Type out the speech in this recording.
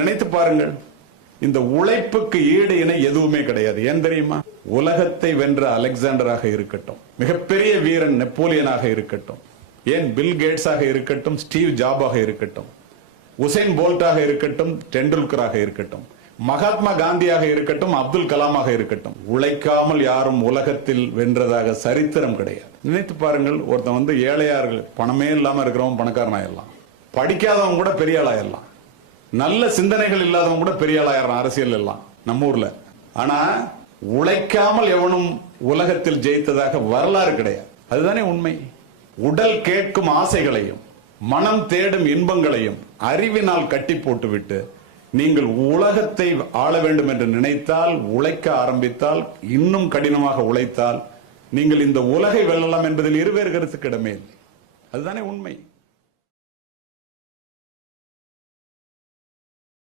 நினைத்து பாருங்கள், இந்த உழைப்புக்கு ஈடு இணை எதுவுமே கிடையாது. ஏன் தெரியுமா? உலகத்தை வென்ற அலெக்சாண்டராக இருக்கட்டும், மிகப்பெரிய வீரன் நெப்போலியனாக இருக்கட்டும், ஏன் பில் கேட்ஸாக இருக்கட்டும், ஸ்டீவ் ஜாபாக இருக்கட்டும், உசைன் போல்ட்டாக இருக்கட்டும், டெண்டுல்கராக இருக்கட்டும், மகாத்மா காந்தியாக இருக்கட்டும், அப்துல் கலாமாக இருக்கட்டும், உழைக்காமல் யாரும் உலகத்தில் வென்றதாக சரித்திரம் கிடையாது. நினைத்து பாருங்கள், ஒருத்தன் ஏழையார்கள், பணமே இல்லாம இருக்கிறவன் பணக்காரனாயிடலாம், படிக்காதவன் கூட பெரிய ஆளாயிடலாம், நல்ல சிந்தனைகள் இல்லாதவங்க கூட பெரிய ஆளாயிரம் அரசியல் எல்லாம் நம்ம ஊர்ல. ஆனா உழைக்காமல் எவனும் உலகத்தில் ஜெயித்ததாக வரலாறு கிடையாது. அதுதானே உண்மை. உடல் கேட்கும் ஆசைகளையும் மனம் தேடும் இன்பங்களையும் அறிவினால் கட்டி போட்டுவிட்டு நீங்கள் உலகத்தை ஆள வேண்டும் என்று நினைத்தால், உழைக்க ஆரம்பித்தால், இன்னும் கடினமாக உழைத்தால் நீங்கள் இந்த உலகை வெல்லலாம் என்பதில் இருவேறு கருத்துக்கு இடமே இல்லை. அதுதானே உண்மை.